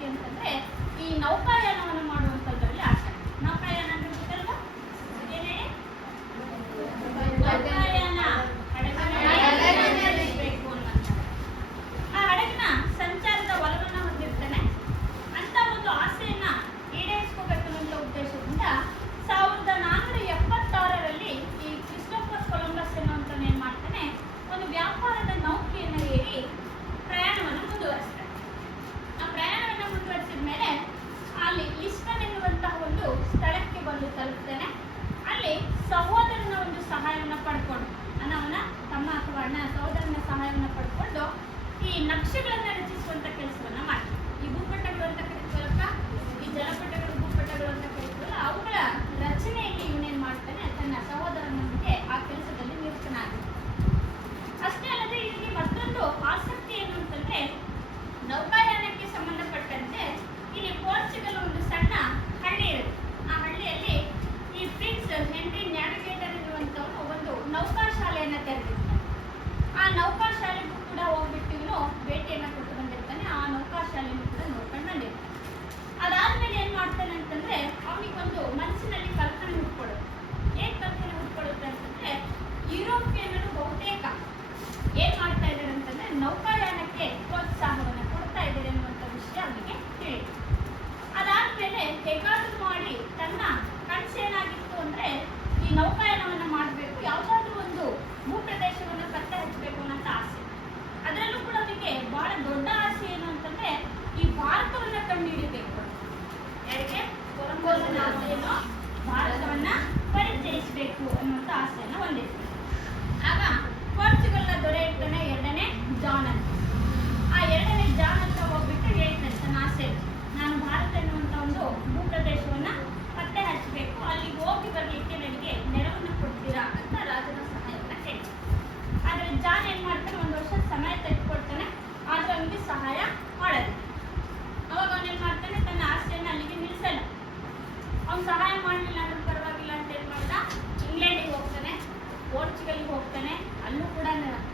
ಆಸಕ್ತಿ ಅಂತಂದ್ರೆ ಈ ನೌಕಾಯಾನವನ್ನು ಮಾಡುವಂಥದ್ರಲ್ಲಿ ಆಸಕ್ತಿ. ನೌಕಾಯಾನ ಅಂದ್ರೆ ಗೊತ್ತಲ್ವಾ? ಏನೇ ನೌಕಾಯಾನ ಹಡಗಬೇಕು ಅನ್ನುವಂಥ ಆ ಹಡಗಿನ ಸಂಚಾರದ ಒಲವನ್ನ ಹೊಂದಿರ್ತಾನೆ. ಅಂತ ಒಂದು ಆಸೆಯನ್ನ ಈಡೇರಿಸ್ಕೋಬೇಕು ಅನ್ನೋ ಉದ್ದೇಶದಿಂದ 1476ರಲ್ಲಿ ಈ ಕ್ರಿಸ್ಟೋಫರ್ ಕೊಲಂಬಸ್ ಎನ್ನುವಂಥವ್ನು ಏನ್ ಮಾಡ್ತಾನೆ, ಒಂದು ವ್ಯಾಪಾರದ ನೌಕೆಯನ್ನು ಏರಿ ಪ್ರಯಾಣವನ್ನು ಮುಂದುವರಿಸ್ತಾನೆ. ಆ ಪ್ರಯಾಣವನ್ನು ಮುಂದುವರಿಸಿದ ಮೇಲೆ ಅಲ್ಲಿ ಲಿಸ್ಬನ್ ಎನ್ನುವಂತಹ ಒಂದು ಸ್ಥಳಕ್ಕೆ ಬಂದು ತಲುಪ್ತಾನೆ. ಅಲ್ಲಿ ಸಹೋದರನ ಒಂದು ಸಹಾಯವನ್ನು ಪಡ್ಕೊಂಡು, ಅವನ ತಮ್ಮ ಅಥವಾ ಅಣ್ಣ ಸಹೋದರನ ಸಹಾಯವನ್ನು ಪಡ್ಕೊಂಡು ಈ ನಕ್ಷೆಗಳನ್ನು ರಚಿಸುವಂತ ಕೆಲಸವನ್ನ ಮಾಡ್ತಾನೆ. ಈ ಭೂಪಟಗಳು ಅಂತ ಕರೀತೀವಲ್ಲ, ಈ ಜಲಪಟಗಳು ಭೂಪಟಗಳು ಅಂತ ಕರೀತೀವಲ್ಲ, ಅವುಗಳ ರಚನೆಯಲ್ಲಿ ಇವನೇನ್ ಮಾಡ್ತಾನೆ, ತನ್ನ ಸಹೋದರನೊಂದಿಗೆ ಆ ಕೆಲಸದಲ್ಲಿ ನಿರತನಾಗಿರ್ತಾನೆ. ಅಷ್ಟೇ ಅಲ್ಲದೆ ಇಲ್ಲಿ ಮತ್ತೊಂದು ಆಸಕ್ತಿ ಏನು ಅಂತಂದ್ರೆ, ನೌಕಾಯಾನಕ್ಕೆ ಸಂಬಂಧಪಟ್ಟಂತೆ ಇಲ್ಲಿ ಪೋರ್ಚುಗಲ್ ಒಂದು ಸಣ್ಣ ಹಳ್ಳಿ ಇರುತ್ತೆ. ಆ ಹಳ್ಳಿಯಲ್ಲಿ ಈ ಪ್ರಿನ್ಸ್ ಹೆನ್ರಿ ನ್ಯಾವಿಗೇಟರ್ ಎನ್ನುವಂಥವನು ಒಂದು ನೌಕಾಶಾಲೆಯನ್ನ ತೆರೆದಿರ್ತಾನೆ. ಆ ನೌಕಾಶಾಲೆಗೂ ಕೂಡ ಹೋಗ್ಬಿಟ್ಟು ಇವನು ಭೇಟಿಯನ್ನ ಕೊಟ್ಟು ಬಂದಿರ್ತಾನೆ. ಆ ನೌಕಾಶಾಲೆಯನ್ನು ಕೂಡ ನೋಡ್ಕೊಂಡು ಬಂದಿರ್ತಾನೆ. ಅದಾದ್ಮೇಲೆ ಏನ್ ಮಾಡ್ತಾನೆ ಅಂತಂದ್ರೆ, ಅವನಿಗೊಂದು ಮನಸ್ಸಿನಲ್ಲಿ ಕಲ್ಪನೆ ಹುಟ್ಕೊಳ್ಳೋದು. ಏನ್ ಕಲ್ಪನೆ ಹುಟ್ಕೊಳ್ಳುತ್ತೆ ಅಂತಂದ್ರೆ, ಯುರೋಪಿಯನ್ನರು ಬಹುತೇಕ ಏನ್ ಮಾಡ್ತಾ ಇದ್ದಾರೆ ಅಂತಂದ್ರೆ ನೌಕಾಯಾನಕ್ಕೆ ಪ್ರೋತ್ಸಾಹವನ್ನು ಕೊಡ್ತಾ ಇದ್ದಾರೆ ಅನ್ನುವಂಥ ವಿಷಯ ಅವನಿಗೆ ತಿಳಿಯಿತು. ಅದಾದ್ಮೇಲೆ ಹೇಗಾದ್ರೂ ಮಾಡಿ ತನ್ನ ಕನಸೇನಾಗಿತ್ತು ಅಂದ್ರೆ ಈ ನೌಕಾಯಾನವನ್ನ ಮಾಡಬೇಕು, ಯಾವ್ದಾದ್ರು ಒಂದು ಭೂಪ್ರದೇಶವನ್ನು ಪತ್ತೆ ಹಚ್ಚಬೇಕು ಅನ್ನೋಂಥ ಆಸೆ. ಅದರಲ್ಲೂ ಕೂಡ ಅವನಿಗೆ ಬಹಳ ದೊಡ್ಡ ಆಸೆ ಏನು ಅಂತಂದ್ರೆ ಈ ಭಾರತವನ್ನ ಕಂಡುಹಿಡಿಬೇಕು. ಯಾರಿಗೆ? ಕೊಲಂಬಸ್ನ ಆಸೆಯನ್ನು ಭಾರತವನ್ನ ಪರಿಚಯಿಸಬೇಕು ಅನ್ನುವಂಥ ಆಸೆಯನ್ನ ಹೊಂದಿರ್ತಾನೆ. ಆಗ ಪೋರ್ಚುಗಲ್ನ ದೊರೆ ಇರ್ತಾನೆ ಎರಡನೇ ಜಾನ್ ಅಂತ. ಆ ಎರಡನೇ ಜಾನ್ ಅಂತ ಹೋಗ್ಬಿಟ್ಟು ಹೇಳ್ತಾನೆ ತನ್ನ ಆಸೆ, ನಾನು ಭಾರತ ಎನ್ನುವಂಥ ಒಂದು ಭೂಪ್ರದೇಶವನ್ನ ಪತ್ತೆ ಹಚ್ಚಬೇಕು, ಅಲ್ಲಿಗೆ ಹೋಗಿ ಬರ್ಲಿಕ್ಕೆ ನನಗೆ ನೆರವನ್ನು ಕೊಡ್ತೀರಾ ಅಂತ ರಾಜನ ಸಹಾಯವನ್ನ ಕೇಳ್ತಾನೆ. ಆದ್ರೆ ಜಾನ್ ಏನ್ ಮಾಡ್ತಾನೆ, ಒಂದು ವರ್ಷ ಸಮಯ ತೆಗೆದುಕೊಳ್ತಾನೆ, ಆದ್ರೆ ಅವನಿಗೆ ಸಹಾಯ ಮಾಡೋದು. ಅವಾಗ ಅವನೇನ್ ಮಾಡ್ತಾನೆ, ತನ್ನ ಆಸೆಯನ್ನ ಅಲ್ಲಿಗೆ ನಿಲ್ಸಲ್ಲ. ಅವ್ನು ಸಹಾಯ ಮಾಡಲಿಲ್ಲ ಅಂದ್ರೆ ಪರವಾಗಿಲ್ಲ ಅಂತ ಏನ್ ಮಾಡ್ದ, ಇಂಗ್ಲೆಂಡಿಗೆ ಹೋಗ್ತಾನೆ, ಪೋರ್ಚುಗಲ್ಗೆ ಹೋಗ್ತಾನೆ. ಅಲ್ಲೂ ಕೂಡ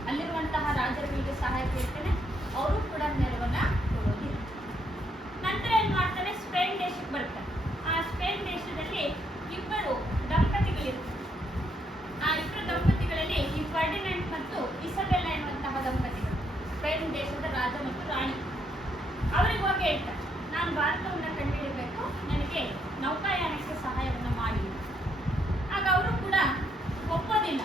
ಅಲ್ಲಿರುವಂತಹ ರಾಜರುಗಳಿಗೆ ಸಹಾಯ ಕೇಳ್ತಾನೆ, ಅವರು ಕೂಡ ನೆರವನ್ನ ಕೊಡೋದಿಲ್ಲ. ನಂತರ ಏನ್ ಮಾಡ್ತಾನೆ, ಸ್ಪೇನ್ ದೇಶಕ್ಕೆ ಬರ್ತಾನೆ. ಆ ಸ್ಪೇನ್ ದೇಶದಲ್ಲಿ ಇಬ್ಬರು ದಂಪತಿಗಳಿರ್ತಾರೆ. ಆ ಇಬ್ಬರು ದಂಪತಿಗಳಲ್ಲಿ ಈ ಫರ್ಡಿನೆಂಟ್ ಮತ್ತು ಇಸಬೆಲ್ಲಾ ಎನ್ನುವಂತಹ ದಂಪತಿಗಳು, ಸ್ಪೇನ್ ದೇಶದ ರಾಜ ಮತ್ತು ರಾಣಿ. ಅವರಿಗೆ ಹೋಗಿ ಹೇಳ್ತಾರೆ, ನಾನು ಭಾರತವನ್ನ ಕಂಡುಹಿಡಿಯಬೇಕು, ನನಗೆ ನೌಕಾಯಾನಕ್ಕೆ ಸಹಾಯವನ್ನು ಮಾಡಿ. ಆಗ ಅವರು ಕೂಡ ಒಪ್ಪೋದಿಲ್ಲ.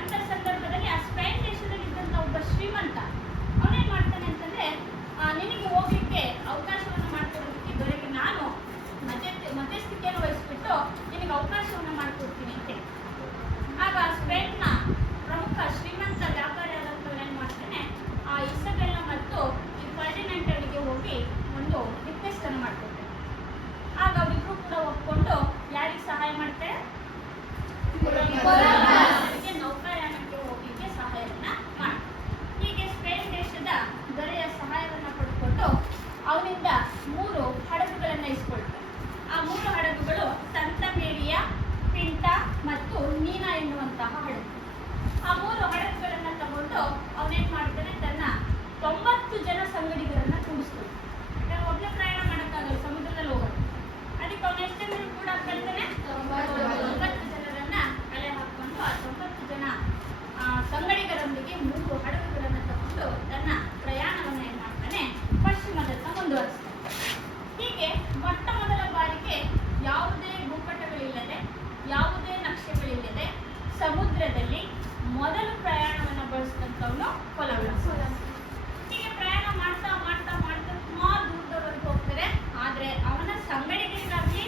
ಅಂತ ಸಂದರ್ಭದಲ್ಲಿ ಆ ಸ್ಪೇನ್ ದೇಶದಲ್ಲಿ ಇದ್ದಂಥ ಒಬ್ಬ ಶ್ರೀಮಂತ ಅವನೇನ್ ಮಾಡ್ತಾನೆ ಅಂತಂದ್ರೆ, ನಿನಗೆ ಹೋಗ್ಲಿಕ್ಕೆ ಅವಕಾಶವನ್ನು ಮಾಡಿಕೊಡೋದಕ್ಕೆ ದೊರೆಗೆ ನಾನು ಮಧ್ಯಸ್ಥಿಕೆಯನ್ನು ವಹಿಸ್ಬಿಟ್ಟು ನಿನಗೆ ಅವಕಾಶವನ್ನು ಮಾಡಿಕೊಡ್ತೀನಿ ಅಂತ. ಆಗ ಸ್ಪೇನ್ನ ಪ್ರಮುಖ ಶ್ರೀಮಂತ ವ್ಯಾಪಾರಿ ಆದಂಥವ್ರು ಏನ್ ಮಾಡ್ತಾನೆ, ಆ ಇಸಬೆಲ್ಲಾ ಮತ್ತು ಈ ಫರ್ಡಿನೆಂಟ್ ಅವರಿಗೆ ಹೋಗಿ ಒಂದು ರಿಕ್ವೆಸ್ಟ್ ಅನ್ನು ಮಾಡ್ಕೊಡ್ತಾರೆ. ಆಗ ಅವರಿಬ್ರು ಕೂಡ ಒಪ್ಕೊಂಡು ಯಾರಿಗೆ ಸಹಾಯ ಮಾಡ್ತಾರೆ, ನೌಕಾಯಾನಕ್ಕೆ ಹೋಗ್ಲಿಕ್ಕೆ ಸಹಾಯವನ್ನ ಮಾಡಿ. ಹೀಗೆ ಸ್ಪೇನ್ ದೇಶದ ದೊರೆಯ ಸಹಾಯವನ್ನ ಪಡ್ಕೊಂಡು ಅವನಿಂದ 3 ಹಡಗುಗಳನ್ನ ಇಸ್ಕೊಳ್ತಾರೆ. ಆ 3 ಹಡಗುಗಳು ಸಂತ ಮೇರಿಯಾ, ಪಿಂಟಾ ಮತ್ತು ನೀನಾ ಎನ್ನುವಂತಹ ಹಡಗು. ಆ 3 ಹಡಗುಗಳನ್ನ ತಗೊಂಡು ಅವನೇನ್ ಮಾಡ್ತಾನೆ, ತನ್ನ 90 ಜನ ಸಂಗಡಿಗರನ್ನ ಕೂಡಿಸ್ತಾನೆ. ಯಾಕಂದ್ರೆ ಒಬ್ಬನೇ ಪ್ರಯಾಣ ಮಾಡೋಕ್ಕಾಗಲ್ಲ, ಸಮುದ್ರದಲ್ಲಿ ಹೋಗೋದು. ಅದಕ್ಕೆ ಅವನ ಎಷ್ಟು ಜನ ಕೂಡ ಕಲ್ತಾನೆ, 90 ಜನರನ್ನ ಕಲೆ ಹಾಕೊಂಡು ಆ 90 ಜನ ಸಂಗಡಿಗರೊಂದಿಗೆ 3 ಹಡಗುಗಳನ್ನು ತಗೊಂಡು ತನ್ನ ಪ್ರಯಾಣವನ್ನು ಏನ್ ಮಾಡ್ತಾನೆ, ಪಶ್ಚಿಮದತ್ತ ಮುಂದುವರಿಸ್ತಾನೆ. ಹೀಗೆ ಮೊಟ್ಟ ಮೊದಲ ಬಾರಿಗೆ ಯಾವುದೇ ಭೂಪಟಗಳಿಲ್ಲದೆ, ಯಾವುದೇ ನಕ್ಷೆಗಳಿಲ್ಲದೆ ಸಮುದ್ರದಲ್ಲಿ ಮೊದಲು ಪ್ರಯಾಣವನ್ನು ಬಳಸಿದಂಥವನು ಕೊಲಂಬಸ್. ಹೀಗೆ ಪ್ರಯಾಣ ಮಾಡ್ತಾ ಮಾಡ್ತಾ ಮಾಡ್ತಾ ಸುಮಾರು ದೂರದವರೆಗೂ ಹೋಗ್ತಾರೆ. ಆದ್ರೆ ಅವನ ಸಂಗಡಿಗರಿಗಾಗ್ಲಿ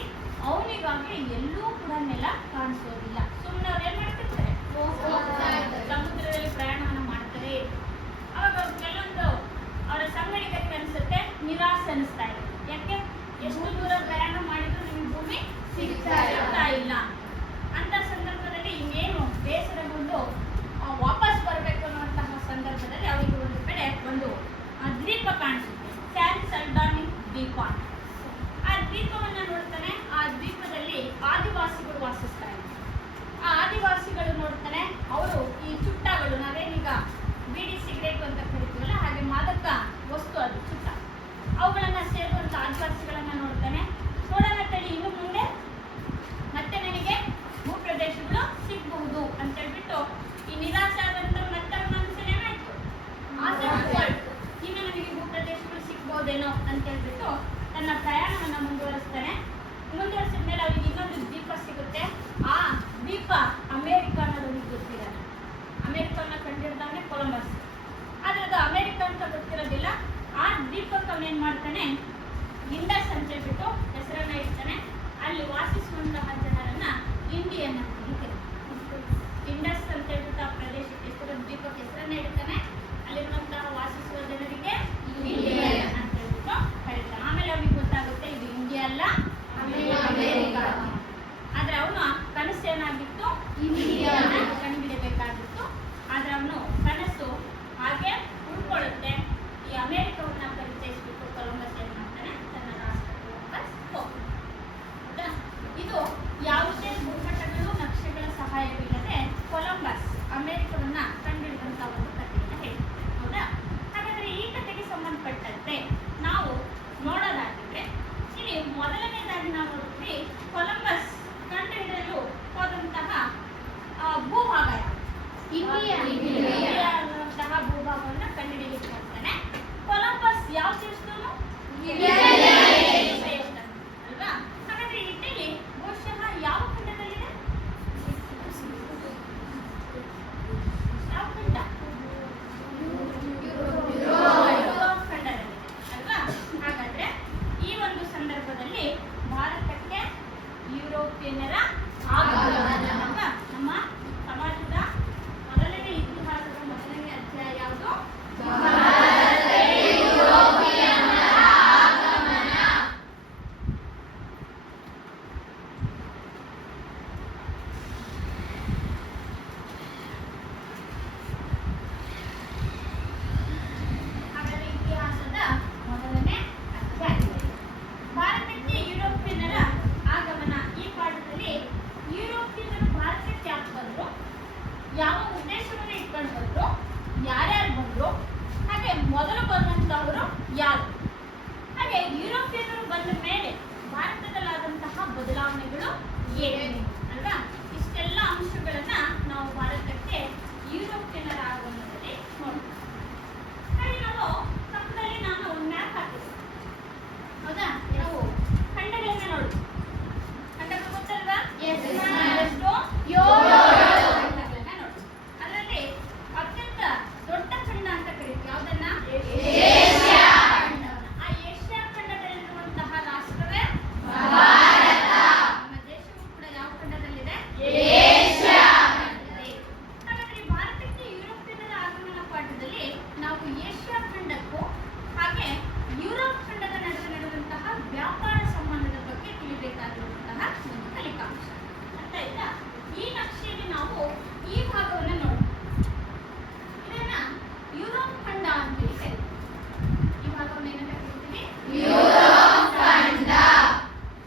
ಅವನಿಗಾಗ್ಲಿ ಎಲ್ಲೂ ಕೂಡ ನೆಲ ಕಾಣಿಸೋದಿಲ್ಲ. ಸುಮ್ಮನೆ ಅವ್ರು ಏನ್ ಮಾಡ್ತಿರ್ತಾರೆ, ಸಮುದ್ರದಲ್ಲಿ ಪ್ರಯಾಣವನ್ನು ಮಾಡ್ತಾರೆ. ಅವಾಗ ಕೆಲವೊಂದು ಅವರ ಸಂಗಡಿಗರಿಗೆ ಅನ್ಸುತ್ತೆ, ನಿರಾಸೆ ಅನಿಸ್ತಾ ಇದೆ. ಯಾಕೆ, ಎಷ್ಟು ದೂರ ಪ್ರಯಾಣ ಮಾಡಿದ್ರು ನಿಮ್ಗೆ ಭೂಮಿ ಸಿಗ್ತಾ ಇಲ್ಲ ಅಂತ ಸಂದರ್ಭದಲ್ಲಿ ಇನ್ನೇನು ಬೇಸರಗೊಂಡು ವಾಪಸ್ ಬರಬೇಕು ಅನ್ನುವಂತಹ ಸಂದರ್ಭದಲ್ಲಿ ಅವರಿಗೆ ಒಂದು ಕಡೆ ಒಂದು ದ್ವೀಪ ಕಾಣಿಸುತ್ತೆ, ಸ್ಯಾನ್ ಸಲ್ಡಾನಿ ದ್ವೀಪ. ಆ ದ್ವೀಪವನ್ನ ನೋಡ್ತಾನೆ. ಆ ದ್ವೀಪದಲ್ಲಿ ಆದಿವಾಸಿಗಳು ವಾಸಿಸ್ತಾ ಇದ್ದಾರೆ. ಆ ಆದಿವಾಸಿಗಳು ನೋಡ್ತಾನೆ, ಅವರು ಈ ಚುಟ್ಟಗಳು, ನಾವೇನೀಗ ಬೀಡಿ ಸಿಗರೇಟ್ ಅಂತ ಕರಿತೀವಲ್ಲ, ಹಾಗೆ ಮಾದಕ ವಸ್ತು ಅದು ಚುಟ್ಟ, ಅವುಗಳನ್ನ ಸೇರುವಂತ ಆಗ್ಬೋದೇನೋ ಅಂತ ಹೇಳ್ಬಿಟ್ಟು ತನ್ನ ಪ್ರಯಾಣವನ್ನ ಮುಂದುವರಿಸ್ತಾನೆ. ಮುಂದುವರಿಸಿದ ಮೇಲೆ ಅವರಿಗೆ ಇನ್ನೊಂದು ದ್ವೀಪ ಸಿಗುತ್ತೆ. ಆ ದ್ವೀಪ ಅಮೆರಿಕ ಅನ್ನೋದು ಗೊತ್ತಿರಲ್ಲ. ಅಮೆರಿಕನ್ನ ಕಂಡಿಡ್ದವನೇ ಕೊಲಂಬಸ್. ಆದ್ರೆ ಅದು ಅಮೆರಿಕ ಅಂತ ಗೊತ್ತಿರೋದಿಲ್ಲ. ಆ ದ್ವೀಪಕ್ಕೆ ಅವನೇನ್ ಮಾಡ್ತಾನೆ, ಇಂಡಸ್ ಅಂತ ಹೇಳ್ಬಿಟ್ಟು ಹೆಸರನ್ನ ಇಡ್ತಾನೆ. ಅಲ್ಲಿ ವಾಸಿಸುವಂತಹ ಜನರನ್ನ ಇಂಡಿಯನ್ ಅಂತ ಹೇಳ್ತಾರೆ. ಇಂಡಸ್ ಅಂತ ಹೇಳ್ಬಿಟ್ಟು ಆ ಪ್ರದೇಶಕ್ಕೆ ದ್ವೀಪಕ್ಕೆ ಹೆಸರನ್ನ ಇಡ್ತಾನೆ. ಅಲ್ಲಿರುವಂತಹ ವಾಸಿಸುವ ಜನರಿಗೆ ಇಂಡಿಯನ್ ಅಂತ ಹೇಳ್ಬಿಟ್ಟು ಕರೀತಾನೆ. ಆಮೇಲೆ ಅವ್ರಿಗೆ ಗೊತ್ತಾಗುತ್ತೆ ಇದು ಇಂಡಿಯಾ ಅಲ್ಲ, ಅಮೆರಿಕ. ಆದ್ರೆ ಅವನು ಕನಸು ಏನಾಗಿತ್ತು, ಇಂಡಿಯಾನ ಕಂಡುಹಿಡಬೇಕಾಗಿತ್ತು. ಆದ್ರೆ ಅವನು ಕನಸು ಹಾಗೆ ಉಳ್ಕೊಳ್ಳುತ್ತೆ. ಈ ಅಮೆರಿಕವನ್ನ ಪರಿಚಯಿಸ್ಬಿಟ್ಟು ಕೊಲಂಬಸ್ ಏನ್ ಮಾಡ್ತಾನೆ, ತನ್ನ ರಾಷ್ಟ್ರಕ್ಕೆ ವಾಪಸ್ ಹೋಗ್ತಾನೆ. ಇದು ಯಾವುದೇ ಭೂಪಟಗಳು ನಕ್ಷೆಗಳ ಸಹಾಯವಿಲ್ಲದೆ ಕೊಲಂಬಸ್ ಅಮೆರಿಕವನ್ನ ಕಂಡುಹಿಡಿದಂತ ಒಂದು ಕಥೆಯನ್ನು ಹೇಳಿ, ಹೌದಾ? ಹಾಗಾದ್ರೆ ಈ ಕಥೆಗೆ ಸಂಬಂಧಪಟ್ಟಂತೆ ನಾವು ನೋಡೋದಾಗಿದ್ರೆ ಇಲ್ಲಿ ಮೊದಲನೇದಾಗಿ ನಾವು ನೋಡಿದ್ವಿ ಕೊಲಂಬಸ್ ಕಂಡುಹಿಡಿಯಲು ಹೋದಂತಹ ಭೂಭಾಗ ಇಂಡಿಯಾ ಅನ್ನುವಂತಹ ಭೂಭಾಗವನ್ನು ಕಂಡುಹಿಡಿಯಲಿಕ್ಕೆ ಹೋಗ್ತಾನೆ. ಕೊಲಂಬಸ್ ಯಾವ ದೇಶದವನು? ಅಲ್ವಾ? ಹಾಗಾದ್ರೆ ಇಟಲಿ ಬಹುಶಃ ಯಾವ ಖಂಡದಲ್ಲಿದೆ? ಯಾವ ಖಂಡ? ಯುರೋಪ್ ಖಂಡದಲ್ಲಿದೆ ಅಲ್ವಾ? ಹಾಗಾದ್ರೆ ಈ ಒಂದು ಸಂದರ್ಭದಲ್ಲಿ ಭಾರತಕ್ಕೆ ಯುರೋಪಿಯನ್ನರ ಆಗಮನ ಅಲ್ವಾ? ನಮ್ಮ ಸಮಾಜದ ಮೊದಲನೇ ಇತಿಹಾಸದ ಮೊದಲನೇ ಅಧ್ಯಾಯ ಯಾವುದು? ಹಾಗಾದ್ರೆ ಇತಿಹಾಸದ ಮೊದಲನೇ ಅಧ್ಯಾಯ ಭಾರತಕ್ಕೆ ಯುರೋಪಿಯನ್ನರ ಆಗಮನ. ಈ ಪಾಠದಲ್ಲಿ ಯುರೋಪಿಯನ್ನರು ಭಾರತಕ್ಕೆ ಯಾಕೆ ಬಂದ್ರು, ಯಾವ ಉದ್ದೇಶವನ್ನು ಇಟ್ಕೊಂಡು ಬಂದ್ರು, ಯಾರ್ಯಾರು ಬಂದ್ರು, ಹಾಗೆ ಮೊದಲು ಬಂದಂತವರು ಯಾರು, ಹಾಗೆ ಯುರೋಪಿಯನ್ನರು ಬಂದ ಮೇಲೆ ಭಾರತದಲ್ಲಾದಂತಹ ಬದಲಾವಣೆಗಳು ಏನೇನು ಅಲ್ವಾ? ಇಷ್ಟೆಲ್ಲ ಅಂಶಗಳನ್ನ ನಾವು ಭಾರತಕ್ಕೆ ಯುರೋಪಿಯನ್ನರ ಆಗಮನದಲ್ಲಿ ನೋಡ್ತೀವಿ. ಹಾಗೆ ನಾವು ಪಕ್ಕದಲ್ಲಿ ನಾನು ಒಂದು ಮ್ಯಾಪ್ ಹಾಕಿದ್ದೆ, ಹೌದಾ? ನಾವು ಖಂಡಗಳನ್ನ ನೋಡಿ, ಖಂಡಗಳು ಗೊತ್ತಲ್ವಾ? ಎಷ್ಟು? 7 ಖಂಡಗಳನ್ನ ನೋಡಿ. ಅದರಲ್ಲಿ ಅತ್ಯಂತ ದೊಡ್ಡ ಖಂಡ ಅಂತ ಕರೀತೀವಿ ಯಾವ್ದನ್ನ? ಏಷ್ಯಾ ಖಂಡವನ್ನ. ಆ ಏಷ್ಯಾ ಖಂಡದಲ್ಲಿರುವಂತಹ ರಾಷ್ಟ್ರವೇ ಭಾರತ. ನಮ್ಮ ದೇಶವು ಕೂಡ ಯಾವ ಖಂಡದಲ್ಲಿದೆ? ಏಷ್ಯಾ ಖಂಡದಲ್ಲಿದೆ. ಹಾಗಾದ್ರೆ ಭಾರತಕ್ಕೆ ಯುರೋಪಿಯನ್ನರ ಆಗಮನ ಪಾಠದಲ್ಲಿ ನಾವು ಏಷ್ಯಾ ಖಂಡಕ್ಕೂ ಹಾಗೆ ಯುರೋಪ್ ಖಂಡದ ನಡುವೆ ನಡೆದಂತಹ ವ್ಯಾಪಾರ ಸಂಬಂಧದ ಬಗ್ಗೆ ತಿಳಿಬೇಕಾಗಿರುವಂತಹ ಒಂದು ಕಲಿಕಾಂಶ. ಅರ್ಥ ಆಯ್ತಾ? ಈ ನಕ್ಷೆಯಲ್ಲಿ ನಾವು ಈ ಭಾಗವನ್ನು ನೋಡಿ, ಇದನ್ನ ಯುರೋಪ್ ಖಂಡ ಅಂತ ಕರೀತೀವಿ. ಈ ಭಾಗವನ್ನು ಏನಂತ ಕರಿತೀವಿ? ಯುರೋಪ್ ಖಂಡ.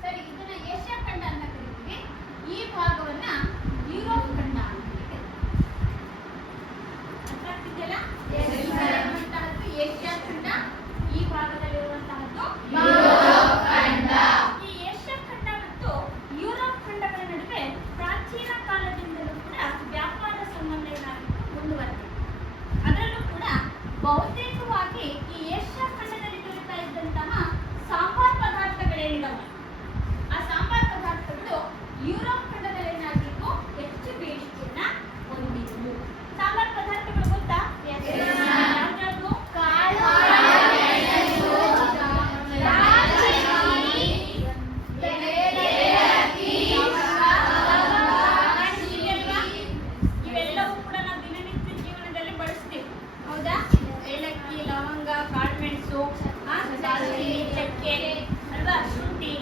ಸರಿ, ಇದನ್ನ ಏಷ್ಯಾ ಖಂಡ ಅಂತ ಕರಿತೀವಿ. ಈ ಭಾಗವನ್ನ ಯುರೋಪ್ ಖಂಡ ಅಂತ ಕರಿತೀವಿ. ಅರ್ಥ ಆಗ್ತಿದೆಯಲ್ಲ? ಏಷ್ಯಾ ಖಂಡ, ಈ ಭಾಗದಲ್ಲಿರುವಂತಹದ್ದು ಯುರೋಪ್ ಖಂಡ. ಈ ಏಷ್ಯಾ ಖಂಡ ಮತ್ತು ಯುರೋಪ್ ಖಂಡಗಳ ನಡುವೆ ಪ್ರಾಚೀನ ಕಾಲದಿಂದಲೂ ಕೂಡ ವ್ಯಾಪಾರ ಸಂಬಂಧ ಏನಾಗಿತ್ತು, ಮುಂದುವರೆದಿದೆ. ಅದರಲ್ಲೂ ಕೂಡ ಬಹುತೇಕವಾಗಿ ಈ ಏಷ್ಯಾ ಖಂಡದಲ್ಲಿ ದೊರೆತಾ ಇದ್ದಂತಹ ಸಾಂಬಾರ್ ಪದಾರ್ಥಗಳೇನಿದಾವೆ, ಆ ಸಾಂಬಾರ್ ಪದಾರ್ಥಗಳು ಯುರೋಪ್ ಖಂಡದಲ್ಲಿ ಏನಾಗಿತ್ತು, ಹೆಚ್ಚು ಬೇಡಿಕೆಯನ್ನ ಹೊಂದಿದ್ವು. ಸಾಂಬಾರ್ ಪದಾರ್ಥಗಳು ಗೊತ್ತಾ? ಯಾವ್ಯಾವುದು? ಇವೆಲ್ಲವೂ ಕೂಡ ನಾವು ದಿನನಿತ್ಯ ಜೀವನದಲ್ಲಿ ಬಳಸ್ತೀವಿ, ಹೌದಾ? ಏಲಕ್ಕಿ, ಲವಂಗ, ಕಾಳುಮೆಣಸು, ದಾಲ್ಚಿನ್ನಿ, ಚಕ್ಕೆ ಅಲ್ವಾ, ಶುಂಠಿ,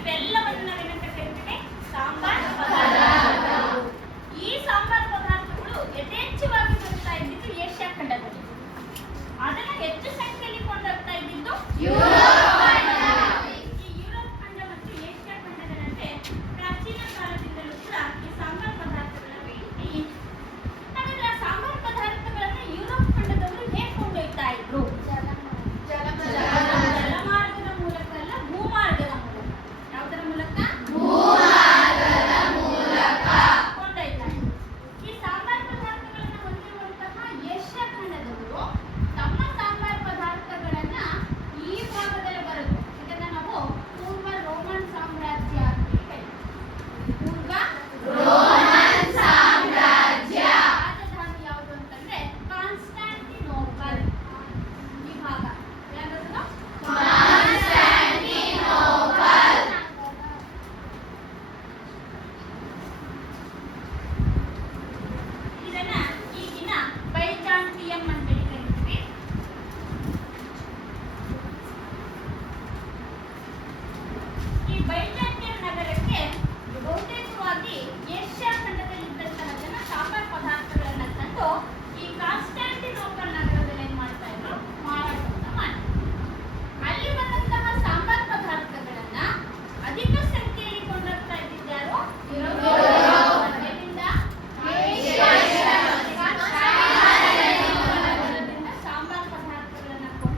ಇವೆಲ್ಲವನ್ನು ನಾವೇನಂತ ಕರಿತೀವಿ? ಸಾಂಬಾರ್ ಪದಾರ್ಥಗಳು. ಈ ಸಾಂಬಾರ್ ಪದಾರ್ಥಗಳು ಯಥೇಚ್ಛವಾಗಿ ಬರ್ತಾ ಇದ್ದಿದ್ದು ಏಷ್ಯಾ ಖಂಡದಲ್ಲಿ. ಅದನ್ನ ಹೆಚ್ಚು ಸಂಖ್ಯೆಯಲ್ಲಿ ಕೊಂಡೋಗ್ತಾ ಇದ್ದಿದ್ದು ಯುರೋಪ್ ಖಂಡ. ಈ ಯುರೋಪ್ ಖಂಡ ಮತ್ತು ಏಷ್ಯಾ ಖಂಡದ ನಡುವೆ ಪ್ರಾಚೀನ ಕಾಲದಿಂದಲೂ ಕೂಡ ಈ ಸಾಂಬಾರ್ ಪದಾರ್ಥಗಳ ಬೇಡಿಕೆ ಇತ್ತು. ಹಾಗಾದ್ರೆ ಆ ಸಾಂಬಾರ್ ಪದಾರ್ಥಗಳನ್ನ ಯುರೋಪ್ ಖಂಡದವರು ಹೇಗೆ ಕೊಂಡೊಯ್ತಾ ಇದ್ರು? ಜಲಮಾರ್ಗದ ಮೂಲಕ ಅಲ್ಲ, ಭೂಮಾರ್ಗದ ಮೂಲಕ. ಯಾವುದರ ಮೂಲಕ? ಭೂಮಾರ್ಗದ ಮೂಲಕ ಕೊಂಡೊಯ್ತಾ ಇದ್ರು. ಈ ಸಾಂಬಾರ್ ಪದಾರ್ಥಗಳನ್ನ ಹೊಂದಿರುವಂತಹ ಏಷ್ಯಾ ಖಂಡದವರು ತಮ್ಮ ಸಾಂಬಾರ್ ಪದಾರ್ಥಗಳನ್ನ ಈ ಭಾಗ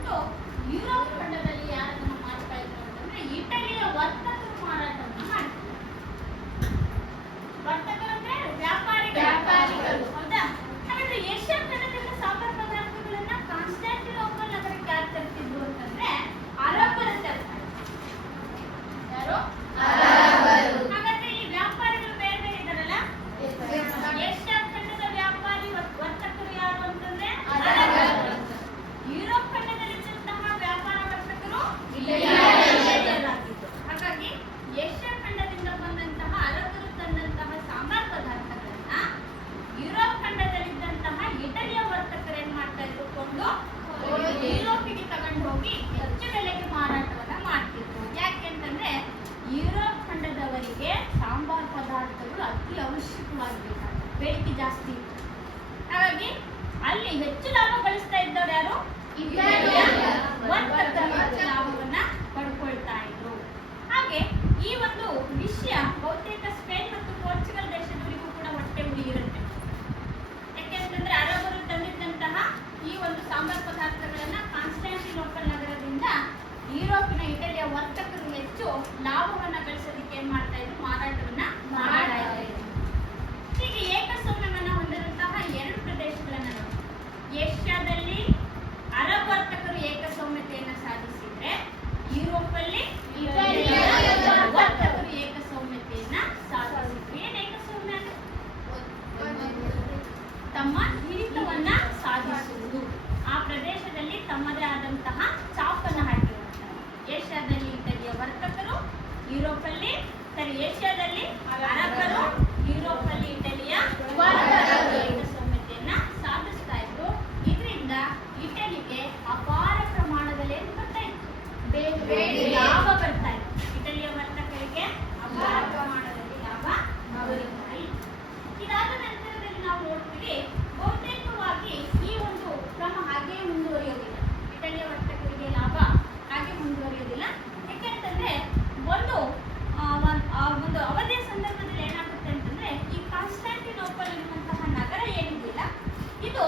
ಮಾಡಿಕೊಂಡು ಯುರೋಪ್ ಖಂಡದಲ್ಲಿ ಯಾರನ್ನ ಮಾಡ್ತಾ ಇದ್ರು ಅಂತಂದ್ರೆ ಇಟಲಿಯ ವರ್ತಕರು ಮಾರಾಟವನ್ನ ಮಾಡ್ತಾರೆ. ವರ್ತಕರು ಅಂದ್ರೆ ವ್ಯಾಪಾರಿಗಳು, ಹೌದಾ? ಹಾಗಾದ್ರೆ ಏಷ್ಯಾ ಖಂಡದಿಂದ ಸಾಂಬಾರ್ ಪದಾರ್ಥಗಳನ್ನ ಕಾನ್ಸ್ಟಾಂಟಿನೋಪಲ್ ನಗರಕ್ಕೆ ಯಾರು ತರ್ತಿದ್ರು ಅಂತಂದ್ರೆ ಅರಬ್ಬರು ತರ್ತಾರೆ. ಯಾರು? ಅರಬ್ಬರು. ಹಾಗಾದ್ರೆ ಈ ವ್ಯಾಪಾರಿಗಳು ಬೇರೆ ಬೇರೆ ಇದಾರಲ್ಲ, ಏಷ್ಯಾ ಖಂಡದ ವ್ಯಾಪಾರಿ ವರ್ತಕರು ಯಾರು ಅಂತಂದ್ರೆ ಅರಬ್ಬರು. ಯುರೋಪ್ ಖಂಡದಲ್ಲಿದ್ದಂತಹ ವ್ಯಾಪಾರ ವರ್ತಕರು ಇಟಲಿಯರಾಗಿದ್ದು. ಹಾಗಾಗಿ ಏಷ್ಯಾ ಖಂಡದಿಂದ ಬಂದಂತಹ ಅರಬ್ಬರು ತಂದಂತಹ ಸಾಂಬಾರ್ ಪದಾರ್ಥಗಳನ್ನ ಯುರೋಪ್ ಖಂಡದಲ್ಲಿದ್ದಂತಹ ಇಟಲಿಯ ವರ್ತಕರು ಏನ್ ಮಾಡ್ತಾ ಇದ್ರು, ಕೊಂಡು ಯುರೋಪಿಗೆ ತಗೊಂಡು ಹೋಗಿ ಹೆಚ್ಚು ಬೆಲೆಗೆ ಮಾರಾಟವನ್ನ ಮಾಡ್ತಿದ್ರು. ಯಾಕೆಂತಂದ್ರೆ ಯುರೋಪ್ ಖಂಡದವರಿಗೆ ಸಾಂಬಾರ್ ಪದಾರ್ಥಗಳು ಅತಿ ಅವಶ್ಯಕವಾಗಿರ್ಬೇಕಾಗುತ್ತೆ, ಬೇಡಿಕೆ ಜಾಸ್ತಿ ಇತ್ತು. ಹಾಗಾಗಿ ಅಲ್ಲಿ ಹೆಚ್ಚು ಲಾಭ ಗಳಿಸ್ತಾ ಇದ್ದವ್ರು ಯಾರು? ಇಟಲಿಯ ವರ್ತಕರು ಹೆಚ್ಚು ಲಾಭವನ್ನ ಪಡ್ಕೊಳ್ತಾ ಇದ್ರು. ಹಾಗೆ ಈ ಒಂದು ವಿಷಯ ಬಹುತೇಕ ಸ್ಪೇನ್ ಮತ್ತು ಪೋರ್ಚುಗಲ್ ದೇಶದವರಿಗೂ ಕೂಡ ಹೊಟ್ಟೆ ಉರಿ ಇರುತ್ತೆ. ಯಾಕೆಂತಂದ್ರೆ ಅರಬ್ಬರು ತಂದಿದ್ದಂತಹ ಈ ಒಂದು ಸಾಂಬಾರ್ ಪದಾರ್ಥಗಳನ್ನ ಕಾನ್ಸ್ಟಾಂಟಿನೋಪಲ್ ನಗರದಿಂದ ಯುರೋಪಿನ ಇಟಲಿಯ ವರ್ತಕರು ಹೆಚ್ಚು ಲಾಭವನ್ನ ಗಳಿಸೋದಕ್ಕೆ ಏನ್ ಮಾಡ್ತಾ ಇದ್ರು, ಮಾರಾಟವನ್ನ ಮಾಡ್ತಾ ಇದ್ರು. ಹೀಗೆ ಏಕಸ್ವಾಮ್ಯವನ್ನ ಹೊಂದಿರುವಂತಹ ಎರಡು ಪ್ರದೇಶಗಳನ್ನ ನೋಡಿ. ಏಷ್ಯಾದಲ್ಲಿ ಅರಬ್ ವರ್ತಕರು ಏಕಸ್ವಾಮ್ಯತೆಯನ್ನ ಸಾಧಿಸಿದ್ರೆ ಯುರೋಪಲ್ಲಿ ಇಟಲಿಯ ವರ್ತಕರು ಏಕಸ್ವಾಮ್ಯತೆಯನ್ನ ಸಾಧಿಸಿದ್ರು. ಏನ್ ಏಕಸ್ವಾಮ್ಯ? ತಮ್ಮ ಹಿಡಿತವನ್ನ ಸಾಧಿಸುವುದು, ಆ ಪ್ರದೇಶದಲ್ಲಿ ತಮ್ಮದೇ ಆದಂತಹ ಚಾಪನ್ನ ಹಾಕಿರುತ್ತಾರೆ. ಏಷ್ಯಾದಲ್ಲಿ ಇಟಲಿಯ ವರ್ತಕರು, ಯುರೋಪಲ್ಲಿ ಏಷ್ಯಾದಲ್ಲಿ ಅರಬ್ಬರು, ಯುರೋಪಲ್ಲಿ ಇಟಲಿಯ ವರ್ತಕರು ಏಕಸ್ವಾಮ್ಯತೆಯನ್ನ ಸಾಧಿಸ್ತಾ ಇದ್ರು. ಇದರಿಂದ ಇಟಲಿಗೆ ಅಪಾರ ಪ್ರಮಾಣದಲ್ಲಿ ಏನು ಬರ್ತಾ ಇತ್ತು, ಲಾಭ ಬರ್ತಾ ಇತ್ತು. ಇಟಲಿಯ ವರ್ತಕರಿಗೆ ಅಪಾರ ಪ್ರಮಾಣದಲ್ಲಿ ಲಾಭ ಬರುತ್ತಾ ಇತ್ತು. ಇದಾದ ನಂತರದಲ್ಲಿ ನಾವು ನೋಡ್ತೀವಿ, ಬಹುತೇಕವಾಗಿ ಈ ಒಂದು ಕ್ರಮ ಹಾಗೆ ಮುಂದುವರಿಯೋದಿಲ್ಲ. ಇಟಲಿಯ ವರ್ತಕರಿಗೆ ಲಾಭ ಹಾಗೆ ಮುಂದುವರಿಯೋದಿಲ್ಲ. ಯಾಕೆಂತಂದ್ರೆ ಒಂದು ಅವಧಿಯ ಸಂದರ್ಭದಲ್ಲಿ ಏನಾಗುತ್ತೆ ಅಂತಂದ್ರೆ ಈ ಕಾನ್ಸ್ಟಾಂಟಿನೋಪಲ್ ಎನ್ನುವಂತಹ ನಗರ ಏನಿದೆಯಲ್ಲ, ಇದು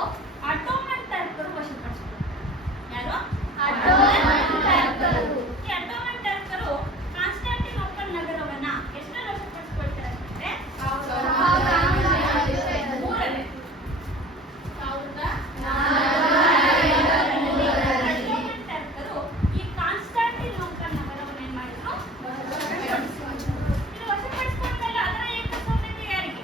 ಅಟೋಮನ್ ಟರ್ಕರು ವಶಪಡಿಸಿದ್ರು. ಯಾರು? ಈ ಅಟೋಮನ್ ಟರ್ಕರು ಕಾನ್ಸ್ಟಾಂಟಿನೋಪಲ್ ನಗರವನ್ನ ಎಷ್ಟರಲ್ಲಿ ವಶಪಡಿಸಿಕೊಳ್ತಾರೆ ಅಂತಂದ್ರೆ 1400 ಅಟೋಮನ್ ಟರ್ಕರು ಈ ಕಾನ್ಸ್ಟಾಂಟಿನೋಪಲ್ ನಗರವನ್ನು ಏನ್ ಮಾಡಿದ್ರು, ಇದು ವಶಪಡಿಸಿಕೊಂಡಲ್ಲ. ಅದರ ಏಕಸ್ವಾಮ್ಯತೆ ಯಾರಿಗೆ?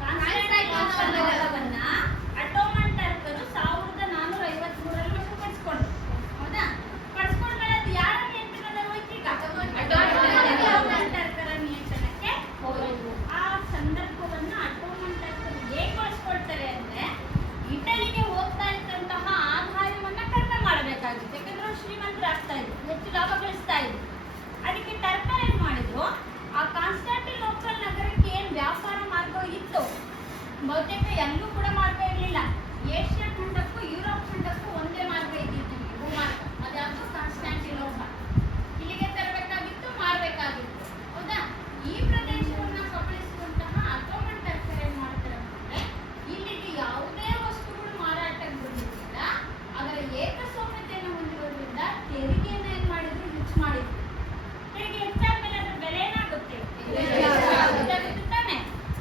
ಕಾನ್ಸ್ಟಾಂಟಿನೋಪಲ್ ನಗರವನ್ನ ಅಟೋಮನ್ ಟರ್ಕರು 1453ರಲ್ಲಿ ವಶಪಡಿಸಿಕೊಂಡ್ರು. ಹೌದಾ? ಪಡಿಸ್ಕೊಂಡ್ಮೇಲೆ ಅದು ಯಾರ ನಿಯಂತ್ರಣದಲ್ಲಿ ಹೋಯ್ತು? ಈಗ ಅಟೋಮನ್ ಟರ್ಕರ ನಿಯಂತ್ರಣಕ್ಕೆ ಹೋಯಿತು. ಆ ಸಂದರ್ಭವನ್ನ ಅಟೋಮನ್ ಟರ್ಕರು ಹೇಗೆ ಬಳಸ್ಕೊಳ್ತಾರೆ ಅಂದ್ರೆ, ಇಟಲಿಗೆ ಹೋಗ್ತಾ ಇದ್ದಂತಹ ಆದಾಯವನ್ನ ಕಡಿಮೆ ಮಾಡಬೇಕಾಗಿತ್ತು. ಯಾಕಂದ್ರೆ ಅವ್ರು ಶ್ರೀಮಂತರಾಗ್ತಾ ಇದ್ರು, ಹೆಚ್ಚು ಲಾಭ ಗಳಿಸ್ತಾ ಇದ್ರು. ಅದಕ್ಕೆ ಟರ್ಕರ್ ಏನ್ ಮಾಡಿದ್ರು, ಆ ಕಾನ್ಸ್ಟಾಂಟಿನೋಪಲ್ ನಗರಕ್ಕೆ ಏನ್ ವ್ಯಾಪಾರ ಮಾರ್ಗ ಇತ್ತು, ಬಹುತೇಕ ಎಲ್ಲೂ ಕೂಡ ಮಾರ್ಗ ಇರಲಿಲ್ಲ. ಏಷ್ಯಾ ಖಂಡಕ್ಕೂ ಯುರೋಪ್ ಖಂಡಕ್ಕೂ ಒಂದೇ ಮಾರ್ಗ ಇದ್ದಿತ್ತು, ಭೂಮಾರ್ಗ. ಅದ್ಯಾವುದು? ಕಾನ್ಸ್ಟಾಂಟಿನೋಪಲ್. ಇಲ್ಲಿಗೆ ತರಬೇಕಾಗಿತ್ತು, ಮಾರಬೇಕಾಗಿತ್ತು. ಹೌದಾ? ಈ ಪ್ರದೇಶವನ್ನ ಕಬಳಿಸುವಂತಹ ಅಟೋಮನ್ ಟರ್ಕರ್ ಏನ್ ಮಾಡ್ತಾರೆ ಅಂತಂದ್ರೆ, ಇಲ್ಲಿಗೆ ಯಾವುದೇ ವಸ್ತುಗಳು ಮಾರಾಟಕ್ಕೆ ಬಂದಿರಲಿಲ್ಲ. ಅದರ ಏಕಸ್ವಾಮ್ಯತೆಯನ್ನು ಹೊಂದಿರೋದ್ರಿಂದ ತೆರಿಗೆಯನ್ನ ಏನ್ ಮಾಡಿದ್ರು, ಹೆಚ್ಚು ಮಾಡಿದ್ರು. ತೆರಿಗೆ ಹೆಚ್ಚಾದ್ಮೇಲೆ ಅದರ ಬೆಲೆ ಏನಾಗುತ್ತೆ, ಹೆಚ್ಚಾಗುತ್ತೆ ತಾನೆ.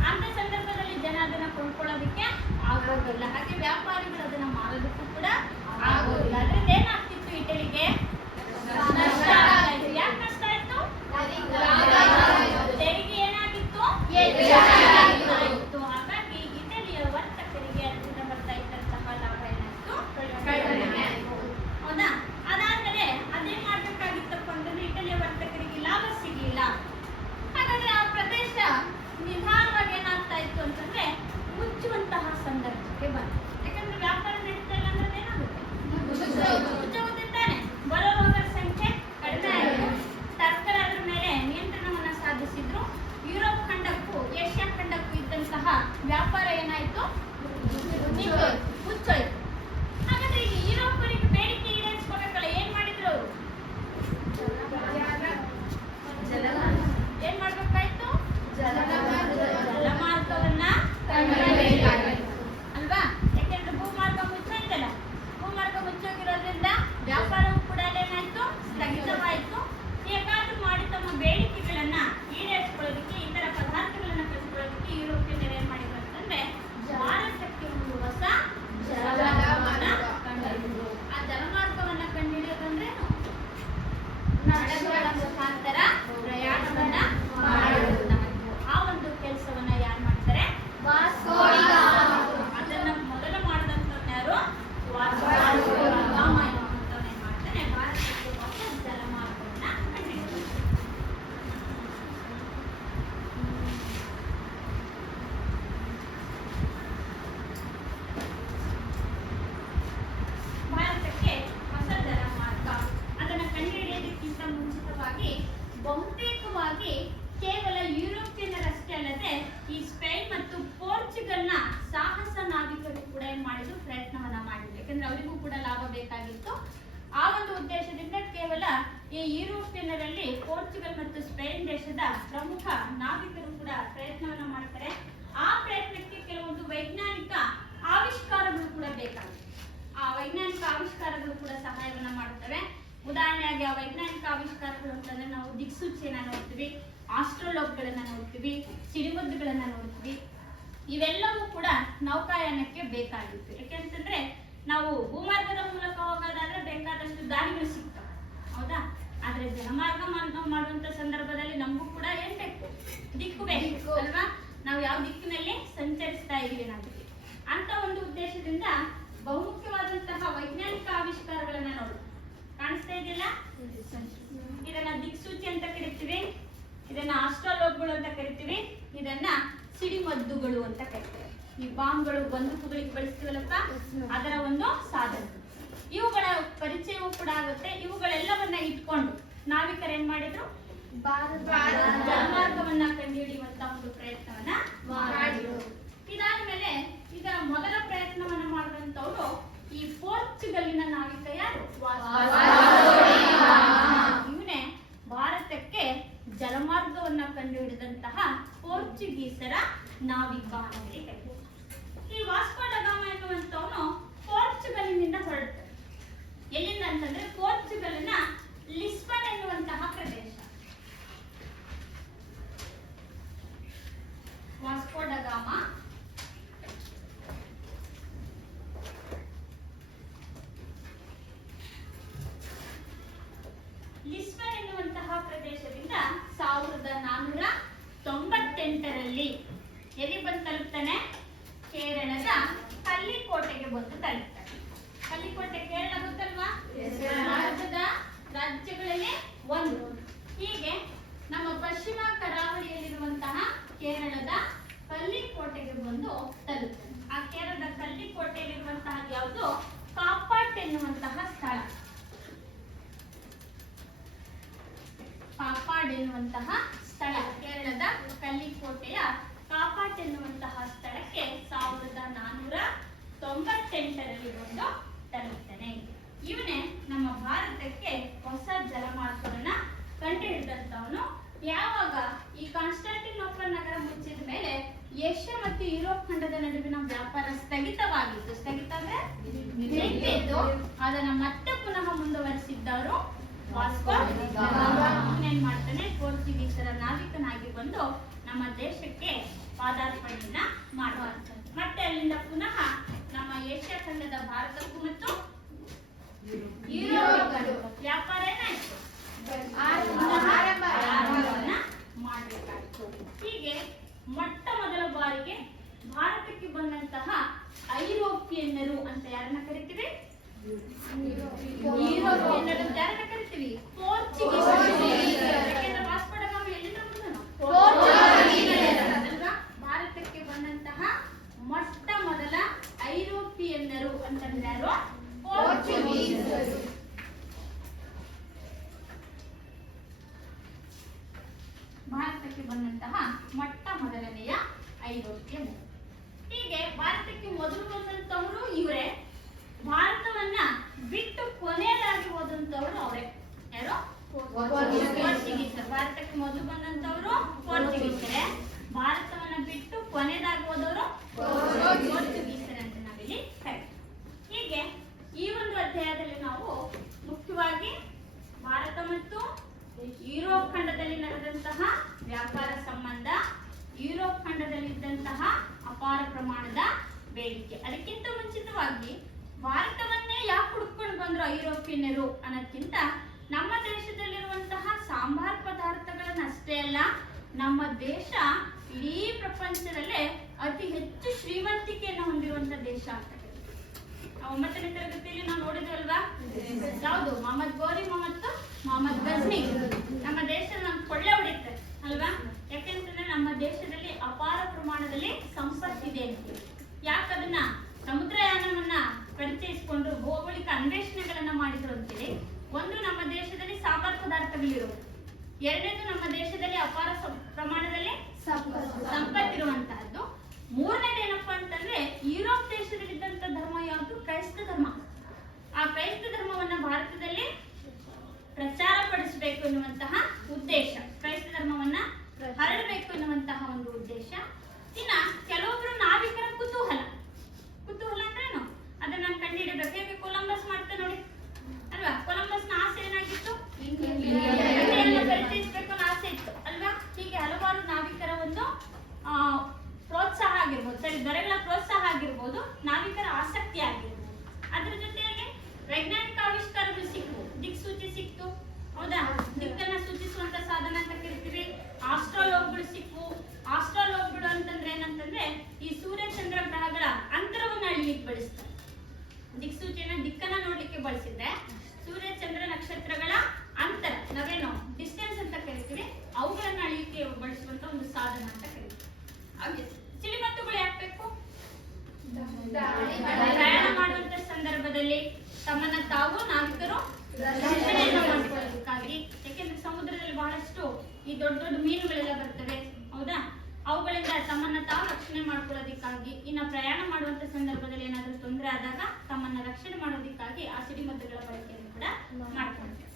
ಅಂತ ಸಂದರ್ಭದಲ್ಲಿ ಜನ ಅದನ್ನ ಕೊಂಡ್ಕೊಳ್ಳೋದಕ್ಕೆ ಆಗೋದಿಲ್ಲ. ಹಾಗೆ ವ್ಯಾಪಾರಿಗಳು ಅದನ್ನ ಮಾರೋದಕ್ಕೂ ಕೂಡ ಆಗೋದಿಲ್ಲ. ಅದರಿಂದ ಏನಾಗ್ತಿತ್ತು, ಇಟಲಿಗೆ ನಷ್ಟ ಆಗ್ತಾ ಇತ್ತು. ಯಾಕೆ ನಷ್ಟ ಆಯ್ತು? ತೆರಿಗೆ ಏನಾಗಿತ್ತು, ಹೆಚ್ಚಾಗಿತ್ತು. ಹಾಗಾಗಿ ಇಟಲಿಯ ವರ್ತಕರಿಗೆ ಅದರಿಂದ ಬರ್ತಾ ಇದ್ದಂತಹ ಲಾಭ ಏನಾಯ್ತು, ಕಡಿಮೆ ಆಯ್ತು. ಹೌದಾ? ಅದಾದ್ಮೇಲೆ ಅದೇನ್ ಮಾಡ್ಬೇಕಾಗಿತ್ತಪ್ಪ ಅಂತಂದ್ರೆ, ಇಟಲಿಯ ವರ್ತಕರಿಗೆ ಲಾಭ ಸಿಗ್ಲಿಲ್ಲ. ಹಾಗಾದ್ರೆ ಆ ಪ್ರದೇಶ ನಿಧಾನವಾಗಿ ಏನಾಗ್ತಾ ಇತ್ತು ಅಂತಂದ್ರೆ ಮುಚ್ಚುವಂತಹ ಸಂದರ್ಭಕ್ಕೆ ಬಂತು. ಯಾಕಂದ್ರೆ ವ್ಯಾಪಾರ ನಡೀತಾ ಇಲ್ಲ ಅಂದ್ರೆ ಏನಾಗುತ್ತೆ, ಮುಚ್ಚೋಗುತ್ತಾನೆ. ಬರೋರ ಸಂಖ್ಯೆ ಕಡಿಮೆ ಆಯಿತು. ಟರ್ಕರ್ ಅದ್ರ ಮೇಲೆ ನಿಯಂತ್ರಣವನ್ನ ಸಾಧಿಸಿದ್ರು. ಯುರೋಪ್ ಖಂಡಕ್ಕೂ ಏಷ್ಯಾ ಖಂಡಕ್ಕೂ ಇದ್ದಂತಹ ವ್ಯಾಪಾರ ಏನಾಯ್ತು, ಮುಚ್ಚೋಯ್ತು. ಹಾಗಾದ್ರೆ ಈಗ ಯುರೋಪರಿಗೆ ಬೇಡಿಕೆ ಈಡೇರಿಸ್ಕೋಬೇಕಲ್ಲ, ಏನ್ ಮಾಡಿದ್ರು ಅವರು? ಏನ್ ಮಾಡ್ಬೇಕಾಯ್ತು? ಜಲಮಾರ್ಗವನ್ನ ಕಂಡುಹಿಡಿಯಬೇಕಾಗಿತ್ತು. ಒಂದು ಉದ್ದೇಶದಿಂದ ಕೇವಲ ಈ ಯುರೋಪಿಯನ್ನರಲ್ಲಿ ಪೋರ್ಚುಗಲ್ ಮತ್ತು ಸ್ಪೇನ್ ದೇಶದ ಪ್ರಮುಖ ನಾವಿಕರು ಕೂಡ ಪ್ರಯತ್ನವನ್ನ ಮಾಡ್ತಾರೆ. ಆ ಪ್ರಯತ್ನಕ್ಕೆ ಕೆಲವೊಂದು ವೈಜ್ಞಾನಿಕ ಆವಿಷ್ಕಾರಗಳು ಕೂಡ ಬೇಕಾಗುತ್ತೆ. ಆ ವೈಜ್ಞಾನಿಕ ಆವಿಷ್ಕಾರಗಳು ಕೂಡ ಸಹಾಯವನ್ನ ಮಾಡುತ್ತವೆ. ಉದಾಹರಣೆಯಾಗಿ ಆ ವೈಜ್ಞಾನಿಕ ಆವಿಷ್ಕಾರಗಳು ಅಂತಂದ್ರೆ ನಾವು ದಿಕ್ಸೂಚಿಯನ್ನ ನೋಡ್ತೀವಿ, ಆಸ್ಟ್ರೋಲೋಬ್ಗಳನ್ನ ನೋಡ್ತೀವಿ, ಸಿಡಿಮದ್ದುಗಳನ್ನ ನೋಡ್ತೀವಿ. ಇವೆಲ್ಲವೂ ಕೂಡ ನೌಕಾಯಾನಕ್ಕೆ ಬೇಕಾಗಿತ್ತು. ಯಾಕೆಂತಂದ್ರೆ ನಾವು ಭೂಮಾರ್ಗದ ಮೂಲಕ ಹೋಗೋದಾದ್ರೆ ಬೇಕಾದಷ್ಟು ದಾರಿಗಳು ಸಿಗ್ತವೆ, ಹೌದಾ? ಆದ್ರೆ ಜಲಮಾರ್ಗ ಮಾಡುವಂತ ಸಂದರ್ಭದಲ್ಲಿ ನಮಗೂ ಕೂಡ ಏನ್ ಬೇಕು? ದಿಕ್ಕು ಬೇಕು ಅಲ್ವಾ? ನಾವು ಯಾವ ದಿಕ್ಕಿನಲ್ಲಿ ಸಂಚರಿಸ್ತಾ ಇದೀವಿ ನಮಗೆ ಅಂತ ಒಂದು ಉದ್ದೇಶದಿಂದ ಬಹುಮುಖ್ಯವಾದಂತಹ ವೈಜ್ಞಾನಿಕ ಆವಿಷ್ಕಾರಗಳನ್ನ ನೋಡು. ಕಾಣಿಸ್ತಾ ಇದೆಯಲ್ಲ? ಇದನ್ನ ದಿಕ್ಸೂಚಿ ಅಂತ ಕರಿತೀವಿ, ಇದನ್ನ ಆಸ್ಟ್ರೋಲೋಬ್ಗಳು ಅಂತ ಕರಿತೀವಿ, ಇದನ್ನ ಸಿಡಿಮದ್ದುಗಳು ಅಂತ ಕರಿತೀವಿ. ಈ ಬಾಂಬ್ಗಳು ಬಂದೂಕುಗಳಿಗೆ ಬಳಸ್ತೀವಲ್ಲಪ್ಪ, ಅದರ ಒಂದು ಸಾಧನ. ಇವುಗಳ ಪರಿಚಯವೂ ಕೂಡ ಆಗುತ್ತೆ. ಇವುಗಳೆಲ್ಲವನ್ನ ಇಟ್ಕೊಂಡು ನಾವಿಕರು ಏನ್ ಮಾಡಿದ್ರು? ಜಲಮಾರ್ಗವನ್ನ ಕಂಡುಹಿಡಿಯುವಂತ ಒಂದು ಪ್ರಯತ್ನವನ್ನ ಮಾಡಿದ್ರು. ಇದಾದ್ಮೇಲೆ ಇದರ ಮೊದಲ ಪ್ರಯತ್ನವನ್ನ ಮಾಡಿದಂತವ್ರು ಈ ಪೋರ್ಚುಗಲ್ಲಿನ ನಾವಿಕ ಯಾರು? ಇವನೇ ಭಾರತಕ್ಕೆ ಜಲಮಾರ್ಗವನ್ನ ಕಂಡುಹಿಡಿದಂತಹ ಪೋರ್ಚುಗೀಸರ ನಾವಿಕ ಅಂತ ಕರೀತಾರೆ. ಈ ವಾಸ್ಕೋ ಡ ಗಾಮ ಎನ್ನುವಂತವನು ಪೋರ್ಚುಗಲಿನಿಂದ ಹೊರಡ್ತಾರೆ. ಎಲ್ಲಿಂದ ಅಂತಂದ್ರೆ ಪೋರ್ಚುಗಲ್ನ ಲಿಸ್ಬನ್ ಎನ್ನುವಂತಹ ಪ್ರದೇಶ. ವಾಸ್ಕೋ ಡ ಗಾಮ ಲಿಸ್ಬನ್ ಎನ್ನುವಂತಹ ಪ್ರದೇಶದಿಂದ 1498ರಲ್ಲಿ ಎಲ್ಲಿ ಬಂದು ತಲುಪ್ತಾನೆ? ಕೇರಳದ ಕಲ್ಲಿಕೋಟೆಗೆ ಬಂದು ತಲುಪ್ತಾನೆ. ಕಲ್ಲಿಕೋಟೆ ಕೇರಳ ಗೊತ್ತಲ್ವಾ? ಭಾರತದ ರಾಜ್ಯಗಳಲ್ಲಿ ಒಂದು. ಹೀಗೆ ನಮ್ಮ ಪಶ್ಚಿಮ ಕರಾವಳಿಯಲ್ಲಿರುವಂತಹ ಕೇರಳದ ಕಲ್ಲಿಕೋಟೆಗೆ ಬಂದು ತಲುಪ್ತಾನೆ. ಆ ಕೇರಳದ ಕಲ್ಲಿಕೋಟೆಯಲ್ಲಿರುವಂತಹ ಯಾವುದು? ಕಾಪಾಟ್ ಎನ್ನುವಂತಹ ಸ್ಥಳ. ಕಾಪಾಡ್ ಎನ್ನುವಂತಹ ಸ್ಥಳ, ಕೇರಳದ ಕಲ್ಲಿಕೋಟೆಯ ಕಾಪಾಟ್ ಎನ್ನುವಂತಹ ಸ್ಥಳಕ್ಕೆ 1498ರಲ್ಲಿ ಬಂದು ತಲುಪ್ತಾನೆ. ಇವನೇ ನಮ್ಮ ಭಾರತಕ್ಕೆ ಹೊಸ ಜಲಮಾರ್ಗವನ್ನ ಕಂಡುಹಿಡಿದಂತವನು. ಯಾವಾಗ ಈ ಕಾನ್ಸ್ಟಾಂಟಿನೋಪಲ್ ನಗರ ಮುಚ್ಚಿದ ಮೇಲೆ ಏಷ್ಯಾ ಮತ್ತು ಯುರೋಪ್ ಖಂಡದ ನಡುವಿನ ವ್ಯಾಪಾರ ಸ್ಥಗಿತವಾಗಿತ್ತು. ಸ್ಥಗಿತ ಅಂದ್ರೆ ನಿಂತಿದ್ದು. ಅದನ್ನ ಮತ್ತೆ ಪುನಃ ಮುಂದುವರಿಸಿದ್ದವರು ವಾಸ್ಕೋ ಡ ಗಾಮ. ಏನ್ ಮಾಡ್ತಾನೆ? ಪೋರ್ಚುಗೀಸರ ನಾವಿಕನಾಗಿ ಬಂದು ನಮ್ಮ ದೇಶಕ್ಕೆ ಪಾದಾರ್ಪಣೆಯನ್ನ ಮಾಡುವಂತ. ಮತ್ತೆ ಅಲ್ಲಿಂದ ಪುನಃ ನಮ್ಮ ಏಷ್ಯಾ ಖಂಡದ ಭಾರತಕ್ಕೂ ಮತ್ತು ಯುರೋಪ್ ವ್ಯಾಪಾರ ಏನಾಯ್ತು? ಆರಂಭವನ್ನ ಮಾಡಬೇಕಾಯ್ತು. ಹೀಗೆ ಮೊಟ್ಟ ಮೊದಲ ಬಾರಿಗೆ ಭಾರತಕ್ಕೆ ಬಂದಂತಹ ಐರೋಪಿಯನ್ನರು ಅಂತ ಯಾರನ್ನ ಕರಿತೀವಿ? ಯುರೋಪಿಯನ್ನರು ಅಂತ ಯಾರನ್ನ ಕರಿತೀವಿ? ಪೋರ್ಚುಗೀಸರು. ವಾಸ್ಕೋ ಡ ಗಾಮ ಎಲ್ಲಿಂದ ಬಂದನು? ಅಲ್ವಾ? ಭಾರತಕ್ಕೆ ಬಂದಂತಹ ಮೊಟ್ಟ ಮೊದಲ ಐರೋಪಿಯನ್ನರು ಅಂತಂದ್ರೆ ಯಾರು? ಪೋರ್ಚುಗೀಸರು. ಭಾರತಕ್ಕೆ ಬಂದಂತಹ ಮೊಟ್ಟ ಮೊದಲನೆಯ ಐರೋಪ್ಯರು. ಹೀಗೆ ಭಾರತಕ್ಕೆ ಮೊದಲು ಬಂದಂತವರು ಇವರೇ. ಭಾರತವನ್ನ ಬಿಟ್ಟು ಕೊನೆಯದಾಗಿ ಹೋದಂತವರು ಅವರೇ. ಯಾರು? ಪೋರ್ಚುಗೀಸರು. ಭಾರತಕ್ಕೆ ಮೊದಲು ಬಂದಂತವರು ಪೋರ್ಚುಗೀಸರೇ. ಭಾರತವನ್ನ ಬಿಟ್ಟು ಕೊನೆಯದಾಗಿ ಹೋದವರು ಪೋರ್ಚುಗೀಸರು ಅಂತ ನಾವಿಲ್ಲಿ ಕರೀತೀವಿ. ಹೀಗೆ ಈ ಒಂದು ಅಧ್ಯಾಯದಲ್ಲಿ ನಾವು ಮುಖ್ಯವಾಗಿ ಭಾರತ ಮತ್ತು ಯುರೋಪ್ ಖಂಡದಲ್ಲಿ ನಡೆದಂತಹ ವ್ಯಾಪಾರ ಸಂಬಂಧ, ಯುರೋಪ್ ಖಂಡದಲ್ಲಿದ್ದಂತಹ ಅಪಾರ ಪ್ರಮಾಣದ ಬೇಡಿಕೆ, ಅದಕ್ಕಿಂತ ಮುಂಚಿತವಾಗಿ ಭಾರತವನ್ನೇ ಯಾಕೆ ಹುಡುಕೊಂಡು ಬಂದ್ರು ಐರೋಪಿಯನ್ನರು ಅನ್ನೋದಕ್ಕಿಂತ ನಮ್ಮ ದೇಶದಲ್ಲಿರುವಂತಹ ಸಾಂಬಾರ್ ಪದಾರ್ಥಗಳನ್ನ ಅಷ್ಟೇ ಅಲ್ಲ, ನಮ್ಮ ದೇಶ ಇಡೀ ಪ್ರಪಂಚದಲ್ಲೇ ಅತಿ ಹೆಚ್ಚು ಶ್ರೀಮಂತಿಕೆಯನ್ನು ಹೊಂದಿರುವಂತಹ ದೇಶ ಅಂತ. 9ನೇ ತರಗತಿಯಲ್ಲಿ ನಾವು ನೋಡಿದ್ವಲ್ವಾ? ಯಾವುದು? ಮೊಹಮ್ಮದ್ ಗೋರಿ ಮತ್ತು ಮೊಹಮ್ಮದ್ ಗಜ್ನಿ. ನಮ್ಮ ದೇಶ ನಮ್ಗೆ ಕೊಳ್ಳೆ ಹೊಡಿತಾರೆ ಅಲ್ವಾ? ಯಾಕೆಂತಂದ್ರೆ ನಮ್ಮ ದೇಶದಲ್ಲಿ ಅಪಾರ ಪ್ರಮಾಣದಲ್ಲಿ ಸಂಪತ್ತಿದೆ ಅಂತೀವಿ. ಯಾಕದನ್ನ ಸಮುದ್ರಯಾನವನ್ನ ಪರಿಚಯಿಸಿಕೊಂಡು ಭೌಗೋಳಿಕ ಅನ್ವೇಷಣೆಗಳನ್ನ ಮಾಡಿದ್ರು ಅಂತೇಳಿ. ಒಂದು, ನಮ್ಮ ದೇಶದಲ್ಲಿ ಸಾಂಬಾರ್ ಪದಾರ್ಥಗಳಿರೋದು. ಎರಡನೇದು, ನಮ್ಮ ದೇಶದಲ್ಲಿ ಅಪಾರ ಪ್ರಮಾಣದಲ್ಲಿ ಸಂಪತ್ತಿರುವಂತಹದ್ದು. ಮೂರನೇದು ಏನಪ್ಪಾ ಅಂತಂದ್ರೆ ಯುರೋಪ್ ದೇಶದಲ್ಲಿದ್ದಂತ ಧರ್ಮ ಯಾವುದು? ಕ್ರೈಸ್ತ ಧರ್ಮ. ಆ ಕ್ರೈಸ್ತ ಧರ್ಮವನ್ನ ಭಾರತದಲ್ಲಿ ಆಗಿರ್ಬೋದು, ನಾವಿಕರ ಆಸಕ್ತಿ ಆಗಿರ್ಬೋದು. ಅದ್ರ ಜೊತೆಯಲ್ಲಿ ವೈಜ್ಞಾನಿಕ ಆವಿಷ್ಕಾರಗಳು ಸಿಕ್ಕು, ದಿಕ್ಸೂಚಿ ಸಿಕ್ತು, ಹೌದಾ? ದಿಕ್ಕನ್ನ ಸೂಚಿಸುವಂತ ಸಾಧನ ಅಂತ ಕರಿತೀವಿ. ಆಸ್ಟ್ರಾಲೋಬ್ಗಳು ಸಿಕ್ಕು. ಆಸ್ಟ್ರಾಲೋಬ್ಗಳು ಅಂತಂದ್ರೆ ಏನಂತಂದ್ರೆ ಈ ಸೂರ್ಯ ಚಂದ್ರ ಗ್ರಹಗಳ ಅಂತರವನ್ನ ಅಳಿಲಿಕ್ಕೆ ಬಳಸ್ತಾರೆ. ದಿಕ್ಸೂಚಿನ ದಿಕ್ಕನ್ನ ನೋಡ್ಲಿಕ್ಕೆ ಬಳಸಿದ್ರೆ ಸೂರ್ಯ ಚಂದ್ರ ನಕ್ಷತ್ರಗಳ ಅಂತರ, ನಾವೇನು ಡಿಸ್ಟೆನ್ಸ್ ಅಂತ ಕರಿತೀವಿ, ಅವುಗಳನ್ನ ಅಳಿಲಿಕ್ಕೆ ಬಳಸುವಂತ ಒಂದು ಸಾಧನ ಅಂತ ಕರಿತೀವಿ. ಹಾಗೆ ಸಿಡಿಮದ್ದುಗಳು ಯಾಕೆ ಬೇಕು? ಪ್ರಯಾಣ ಮಾಡುವಂತ ಸಂದರ್ಭದಲ್ಲಿ ತಮ್ಮನ್ನ ತಾವು ನಾವಿಕರು ರಕ್ಷಣೆಯನ್ನು ಮಾಡಿಕೊಳ್ಳೋದಕ್ಕಾಗಿ. ಯಾಕೆಂದ್ರೆ ಸಮುದ್ರದಲ್ಲಿ ಬಹಳಷ್ಟು ಈ ದೊಡ್ಡ ದೊಡ್ಡ ಮೀನುಗಳೆಲ್ಲ ಬರ್ತವೆ, ಹೌದಾ? ಅವುಗಳಿಂದ ತಮ್ಮನ್ನ ತಾವು ರಕ್ಷಣೆ ಮಾಡ್ಕೊಳ್ಳೋದಕ್ಕಾಗಿ, ಇನ್ನು ಪ್ರಯಾಣ ಮಾಡುವಂತ ಸಂದರ್ಭದಲ್ಲಿ ಏನಾದ್ರೂ ತೊಂದರೆ ಆದಾಗ ತಮ್ಮನ್ನ ರಕ್ಷಣೆ ಮಾಡೋದಕ್ಕಾಗಿ ಆ ಸಿಡಿಮದ್ದುಗಳ ಬಳಕೆಯನ್ನು ಕೂಡ ಮಾಡ್ಕೊಳ್ತೇವೆ.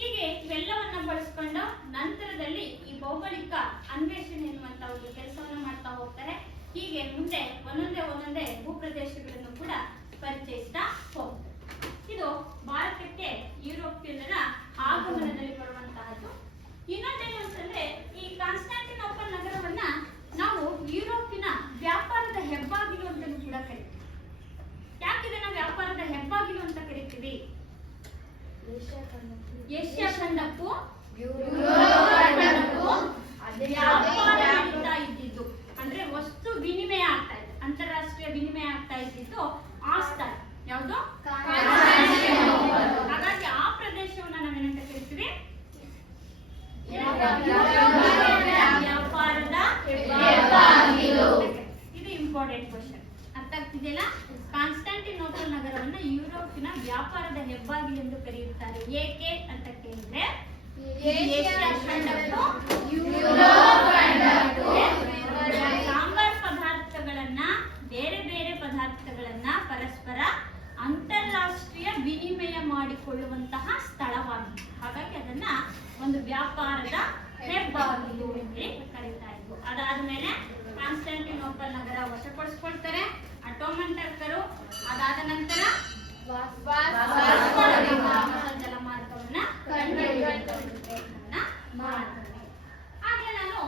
ಹೀಗೆ ಇವೆಲ್ಲವನ್ನ ಬಳಸ್ಕೊಂಡು ನಂತರದಲ್ಲಿ ಈ ಭೌಗೋಳಿಕ ಅನ್ವೇಷಣೆ ಎನ್ನುವಂತ ಒಂದು ಕೆಲಸವನ್ನ ಮಾಡ್ತಾ ಹೋಗ್ತಾರೆ. ಹೀಗೆ ಮುಂದೆ ಒಂದೊಂದೇ ಭೂಪ್ರದೇಶಗಳನ್ನು ಕೂಡ ಪರಿಚಯಿಸ್ತಾ ಹೋಗ್ತಾರೆ. ಇದು ಭಾರತಕ್ಕೆ ಯುರೋಪಿಯನ್ನರ ಆಗಮನದಲ್ಲಿ ಬರುವಂತಹದ್ದು. ಇನ್ನೊಂದೇನು ಅಂತಂದ್ರೆ ಈ ಕಾನ್ಸ್ಟಾಂಟಿನೋಪಲ್ ನಗರವನ್ನ ನಾವು ಯುರೋಪಿನ ವ್ಯಾಪಾರದ ಹೆಬ್ಬಾಗಿಲು ಅಂತ ಕೂಡ ಕರಿತೀವಿ. ಯಾಕಿದನ್ನ ವ್ಯಾಪಾರದ ಹೆಬ್ಬಾಗಿಲು ಅಂತ ಕರಿತೀವಿ? ಏಷ್ಯಾ ಖಂಡಕ್ಕೂ ವ್ಯಾಪಾರ ನಡೀತಾ ಇದ್ದಿದ್ದು, ಅಂದ್ರೆ ವಸ್ತು ವಿನಿಮಯ ಆಗ್ತಾ ಇದೆ, ಅಂತಾರಾಷ್ಟ್ರೀಯ ವಿನಿಮಯ ಆಗ್ತಾ ಇದ್ದಿದ್ದು ಆ ಸ್ಥಳ ಯಾವುದು? ಹಾಗಾಗಿ ಆ ಪ್ರದೇಶವನ್ನ ನಾವೇನಂತ ಕರಿತೀವಿ? ವ್ಯಾಪಾರದ ಹೆಬ್ಬಾಗಿಲು. ಇದು ಇಂಪಾರ್ಟೆಂಟ್ ಕ್ವಶನ್. ಅರ್ಥ ಆಗ್ತಿದೆಯಲ್ಲ? ಕಾನ್ಸ್ಟಾಂಟಿನೋಪಲ್ ನಗರವನ್ನ ಯುರೋಪಿನ ವ್ಯಾಪಾರದ ಹೆಬ್ಬಾಗಿಲು ಎಂದು ಕರೆಯುತ್ತಾರೆ. ಏಕೆ ಅಂತ ಕೇಳಿದ್ರೆ ಏಷ್ಯಾ ಖಂಡಕ್ಕೂ ಸಾಂಬಾರ್ ಪದಾರ್ಥಗಳನ್ನ, ಬೇರೆ ಬೇರೆ ಪದಾರ್ಥಗಳನ್ನ ಪರಸ್ಪರ ಅಂತಾರಾಷ್ಟ್ರೀಯ ವಿನಿಮಯ ಮಾಡಿಕೊಳ್ಳುವಂತಹ ಸ್ಥಳವಾಗಿದೆ. ಹಾಗಾಗಿ ಅದನ್ನ ಒಂದು ವ್ಯಾಪಾರದ ಹೆಬ್ಬಾಗಿಲು ಎಂದು ಕರೀತಾ ಇದ್ರು. ಅದಾದ್ಮೇಲೆ ಕಾನ್ಸ್ಟಾಂಟಿನೋಪಲ್ ನಗರ ವಶಪಡಿಸ್ಕೊಳ್ತಾರೆ ಅಟೋಮನ್ ಟರ್ಕರು. ಅದಾದ ನಂತರ ಜಲಮಾರ್ಗವನ್ನ ಪ್ರಯತ್ನವನ್ನ ಮಾಡ್ತಾರೆ. ಹಾಗೆ ನಾನು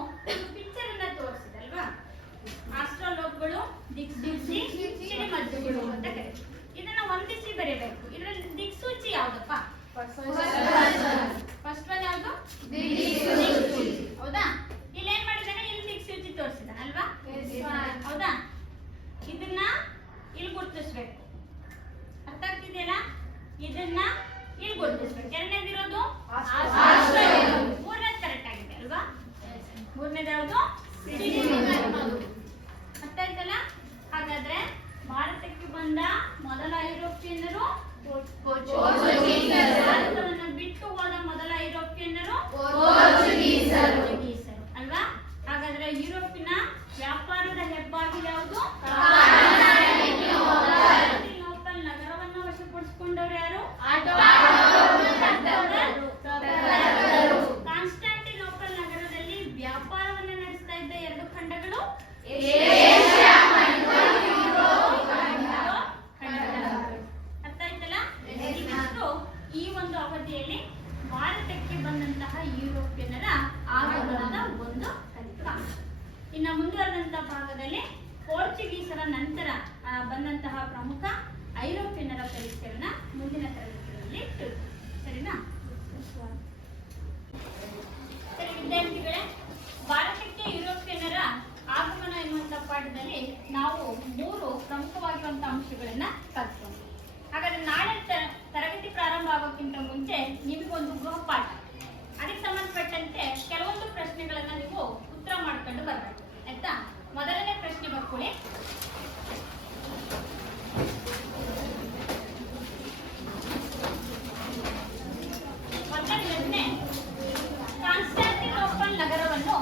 ಪಿಕ್ಚರ್ ಅನ್ನ ತೋರಿಸಿದಲ್ವಾ, ಆಸ್ಟ್ರಾಲೋಬ್ಗಳು, ದಿಕ್ಸೂಚಿ, ಸಿಡಿಮದ್ದುಗಳು ಅಂತ ಕರೀತೀವಿ. ಇದನ್ನ ಹೊಂದಿಸಿ ಬರೀಬೇಕು. ಇದರಲ್ಲಿ ದಿಕ್ಸೂಚಿ ಯಾವ್ದಪ್ಪ? ಫಸ್ಟ್ ಒನ್ ಯಾವುದು? ದಿಕ್ಸೂಚಿ. ಹೌದಾ? ಇಲ್ಲಿ ಏನ್ ಮಾಡಿದಾನೆ? ಇಲ್ಲಿ ದಿಕ್ಸೂಚಿ ತೋರಿಸಿದಾನೆ ಅಲ್ವಾ? ಹೌದಾ? ಇದನ್ನ ಇಲ್ಲಿ ಗುರುತಿಸ್ಬೇಕು. ಅರ್ಥ ಆಗ್ತಿದೆಯಲ್ಲ? ಇದನ್ನ ಇಲ್ಲಿ ಗುರುತಿಸ್ಬೇಕು. ಎರಡನೇದಿರೋದು ಮೂರನೇದು ಕರೆಕ್ಟ್ ಆಗಿದೆ ಅಲ್ವಾ? ಮೂರನೇದು ಯಾವುದು? ಅರ್ಥ ಆಯ್ತಲ್ಲ? ಹಾಗಾದ್ರೆ ಭಾರತಕ್ಕೆ ಬಂದ ಮೊದಲ ಯುರೋಪಿಯನ್ನರು ಭಾರತವನ್ನು ಬಿಟ್ಟು ಹೋದ ಮೊದಲ ಯುರೋಪಿಯನ್ನರು ಪೋರ್ಚುಗೀಸರು ಅಲ್ವಾ? ಹಾಗಾದ್ರೆ ಯುರೋಪಿನ ವ್ಯಾಪಾರದ ಹೆಬ್ಬಾಗಿಲು ಯಾವುದು? ಕಾನ್ಸ್ಟಾಂಟಿನೋಪಲ್ ನಗರವನ್ನು ವಶಪಡಿಸಿಕೊಂಡವರು ಯಾರು? ಕಾನ್ಸ್ಟಾಂಟಿನೋಪಲ್ ನಗರದಲ್ಲಿ ವ್ಯಾಪಾರವನ್ನು ನಡೆಸ್ತಾ ಇದ್ದ ಎರಡು ಖಂಡಗಳು ಅರ್ಥ ಆಯ್ತಲ್ಲ? ಈ ಒಂದು ಅವಧಿಯಲ್ಲಿ ಭಾರತಕ್ಕೆ ಬಂದಂತಹ ಯುರೋಪಿಯನ್ನರ ಆಗಮನದ ಒಂದು ಕಲಿಕ. ಇನ್ನ ಮುಂದುವರೆದಂತಹ ಭಾಗದಲ್ಲಿ ಪೋರ್ಚುಗೀಸರ ನಂತರ ಬಂದಂತಹ ಪ್ರಮುಖ ಐರೋಪ್ಯನ್ನರ ಪರಿಚಯವನ್ನ ಮುಂದಿನ ತರಗತಿಗಳಲ್ಲಿ ತಿಳ್ಕೊಳ್ಳೋಣ. ಸರಿನಾ? ಸರಿ ವಿದ್ಯಾರ್ಥಿಗಳೇ, ಭಾರತಕ್ಕೆ ಯುರೋಪಿಯನ್ನರ ಆಗಮನ ಎನ್ನುವಂತ ಪಾಠದಲ್ಲಿ ನಾವು 3 ಪ್ರಮುಖವಾಗಿರುವಂತಹ ಅಂಶಗಳನ್ನ ಕಲಿತ್ಕೊಂಡ್ವಿ. ಹಾಗಾದ್ರೆ ನಾಳೆ ತರಗತಿ ಪ್ರಾರಂಭ ಆಗೋಕ್ಕಿಂತ ಮುಂಚೆ ನಿಮಗೊಂದು ಗೃಹ ಪಾಠ, ಅದಕ್ಕೆ ಸಂಬಂಧಪಟ್ಟಂತೆ ಕೆಲವೊಂದು ಪ್ರಶ್ನೆಗಳನ್ನ ನೀವು ಉತ್ತರ ಮಾಡ್ಕೊಂಡು ಬರ್ಬೇಕು. ಆಯ್ತಾ? ಮೊದಲನೇ ಪ್ರಶ್ನೆ ಬರ್ಕೊಳ್ಳಿ. ಮೊದಲನೇ ಪ್ರಶ್ನೆ, ಕಾನ್ಸ್ಟಾಂಟಿನೋಪಲ್ ನಗರವನ್ನು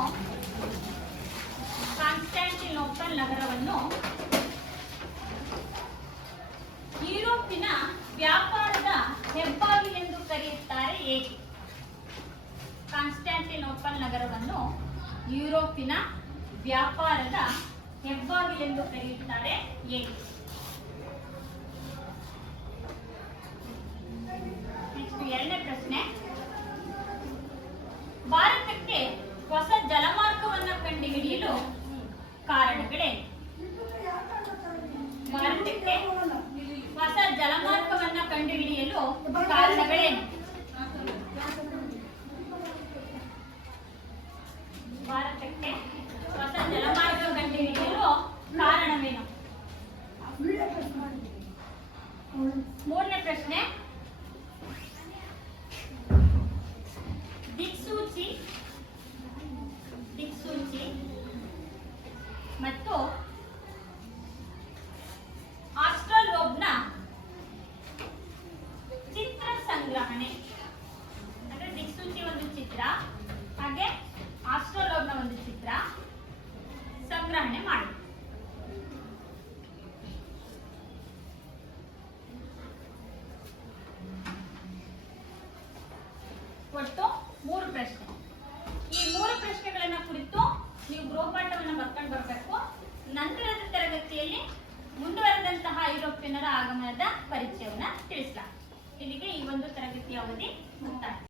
ಯುರೋಪಿನ ವ್ಯಾಪಾರದ ಹೆಬ್ಬಾಗಿಲೆಂದು ಕರೆಯುತ್ತಾರೆ ಏಕೆ? ಕಾನ್ಸ್ಟಾಂಟಿನೋಪಲ್ ನಗರವನ್ನು ಯುರೋಪಿನ ವ್ಯಾಪಾರದ ಹೆಬ್ಬಾಗಿಲೆಂದು ಕರೆಯುತ್ತಾರೆ ಏಕೆ? ನೆಕ್ಸ್ಟ್ ಎರಡನೇ ಪ್ರಶ್ನೆ, ಭಾರತಕ್ಕೆ ಹೊಸ ಜಲಮಾರ್ಗವನ್ನು ಕಂಡುಹಿಡಿಯಲು ಕಾರಣಗಳೇನು? ಕಾರಣಗಳೇನು? ಭಾರತಕ್ಕೆ ಹೊಸ ಜಲಮಾರ್ಗ ಕಂಡುಹಿಡಿಯಲು ಕಾರಣವೇನು? ಮೂರನೇ ಪ್ರಶ್ನೆ, ದಿಕ್ಸೂಚಿ ಮತ್ತು ಆಸ್ಟ್ರೋಲೋಬ್ನ ಚಿತ್ರ ಸಂಗ್ರಹಣೆ. ಅಂದ್ರೆ ದಿಕ್ಸೂಚಿ ಒಂದು ಚಿತ್ರ, ಹಾಗೆ ಆಸ್ಟ್ರೋಲೋಬ್ನ ಒಂದು ಚಿತ್ರ ಸಂಗ್ರಹಣೆ ಮಾಡಿ. ಒಟ್ಟು 3 ಪ್ರಶ್ನೆ. ಈ 3 ಪ್ರಶ್ನೆಗಳನ್ನ ಕುರಿತು ನೀವು ಗೃಹಪಾಠವನ್ನು ಬರ್ಕೊಂಡು ಬರಬೇಕು. ನಂತರದ ತರಗತಿಯಲ್ಲಿ ಮುಂದುವರೆದಂತಹ ಯುರೋಪಿಯನ್ನರ ಆಗಮನದ ಪರಿಚಯವನ್ನ ತಿಳಿಸಲಾಗಿದೆ. ಇಲ್ಲಿಗೆ ಈ ಒಂದು ತರಗತಿಯ ಅವಧಿ ಮುಕ್ತಾಯ.